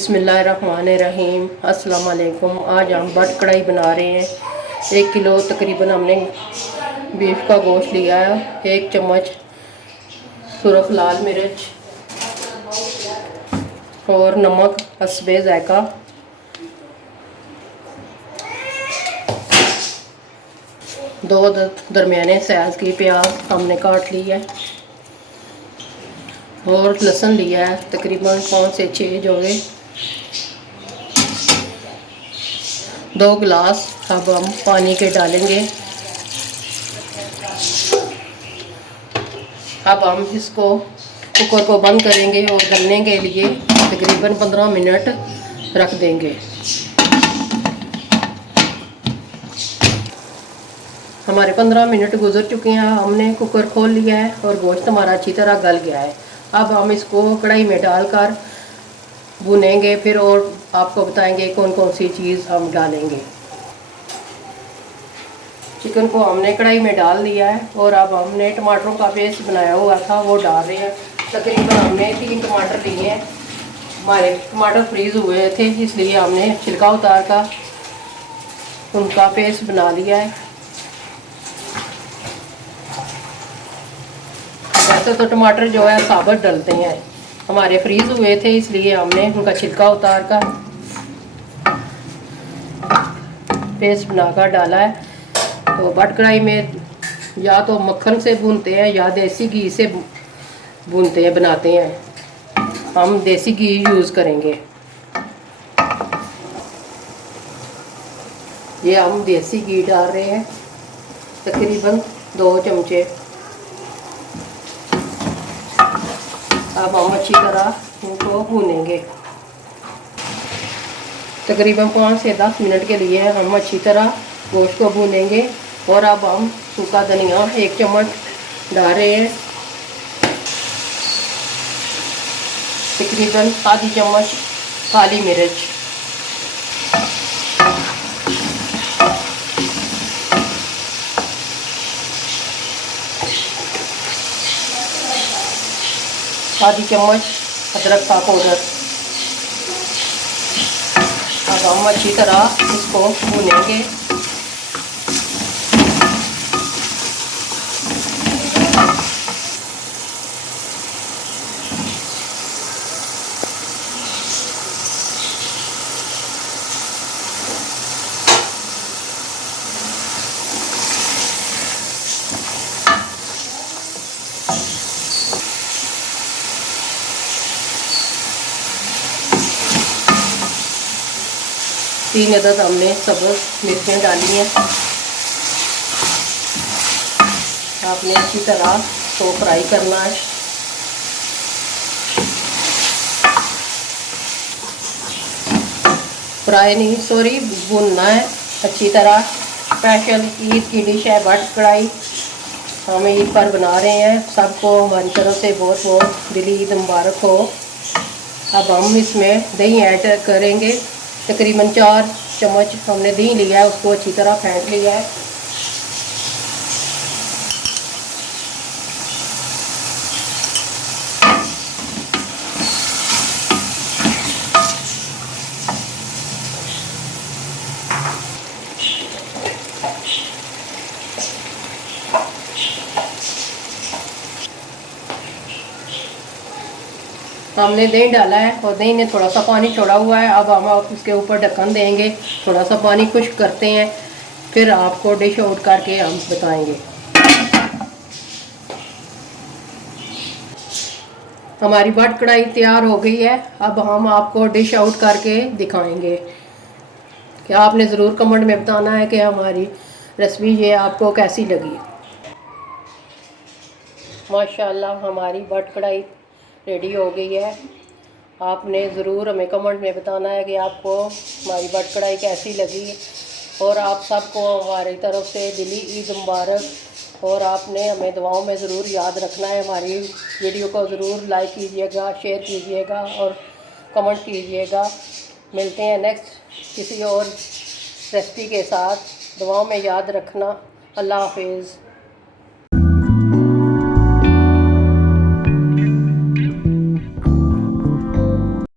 बिस्मिल्लाहिर्रहमानिर्रहीम। अस्सलाम वालेकुम। आज हम बट कढ़ाई बना रहे हैं। 1 किलो तकरीबन हमने बीफ का गोश्त लिया है। 1 चम्मच सुरख लाल मिर्च और नमक हस्बे ज़ायका। दो दरमियाने साइज़ की प्याज हमने काट ली है और लहसुन लिया है तकरीबन 5 से 6 जोड़े। 2 गिलास अब हम पानी के डालेंगे। अब हम इसको कुकर को बंद करेंगे और गलने के लिए तकरीबन 15 मिनट रख देंगे। हमारे 15 मिनट गुजर चुके हैं। हमने कुकर खोल लिया है और गोश्त हमारा अच्छी तरह गल गया है। अब हम इसको कढ़ाई में डालकर भुनेंगे फिर और आपको बताएंगे कौन कौन सी चीज़ हम डालेंगे। चिकन को हमने कढ़ाई में डाल दिया है और अब हमने टमाटरों का पेस्ट बनाया हुआ था वो डाल रहे हैं। तकरीबन हमने 3 टमाटर लिए हैं। हमारे टमाटर फ्रीज़ हुए थे इसलिए हमने छिलका उतार कर उनका पेस्ट बना लिया है। वैसे तो टमाटर जो है साबुत डलते हैं, हमारे फ्रीज़ हुए थे इसलिए हमने उनका छिलका उतार कर पेस्ट बनाकर डाला है। तो बट कढ़ाई में या तो मक्खन से भूनते हैं या देसी घी से भूनते हैं बनाते हैं। हम देसी घी यूज़ करेंगे। ये हम देसी घी डाल रहे हैं तकरीबन 2 चमचे। अब हम अच्छी तरह इनको भूनेंगे। तकरीबन 5 से 10 मिनट के लिए हम अच्छी तरह गोश्त को भूनेंगे। और अब हम सूखा धनिया 1 चम्मच डाल रहे हैं। तकरीबन आधी चम्मच काली मिर्च, आधी चम्मच अदरक का पाउडर। अब हम अच्छी तरह इसको भूनेंगे। तीन अदद हमने सब्ज़ मिर्चें डाली हैं। आपने अच्छी तरह तो फ्राई करना है। फ्राई नहीं सॉरी भूनना है अच्छी तरह। स्पेशल ईद की डिश है बट कढ़ाई, हम ईद पर बना रहे हैं। सबको हमारी तरफ से बहुत बहुत दिली ईद मुबारक हो। अब हम इसमें दही ऐड करेंगे। तकरीबन 4 चम्मच हमने दही लिया है, उसको अच्छी तरह फेंट लिया है। हमने दही डाला है और दही ने थोड़ा सा पानी छोड़ा हुआ है। अब हम इसके ऊपर ढक्कन देंगे, थोड़ा सा पानी खुश्क करते हैं, फिर आपको डिश आउट करके हम बताएंगे। हमारी बट कढ़ाई तैयार हो गई है। अब हम आपको डिश आउट करके दिखाएंगे। क्या आपने ज़रूर कमेंट में बताना है कि हमारी रेसिपी ये आपको कैसी लगी। माशाल्लाह हमारी बट कढ़ाई रेडी हो गई है। आपने ज़रूर हमें कमेंट में बताना है कि आपको हमारी बट कढ़ाई कैसी लगी। और आप सबको हमारी तरफ से दिली ईद मुबारक। और आपने हमें दुआओं में ज़रूर याद रखना है। हमारी वीडियो को ज़रूर लाइक कीजिएगा, शेयर कीजिएगा और कमेंट कीजिएगा। मिलते हैं नेक्स्ट किसी और रेसिपी के साथ। दुआओं में याद रखना। अल्लाह हाफिज़।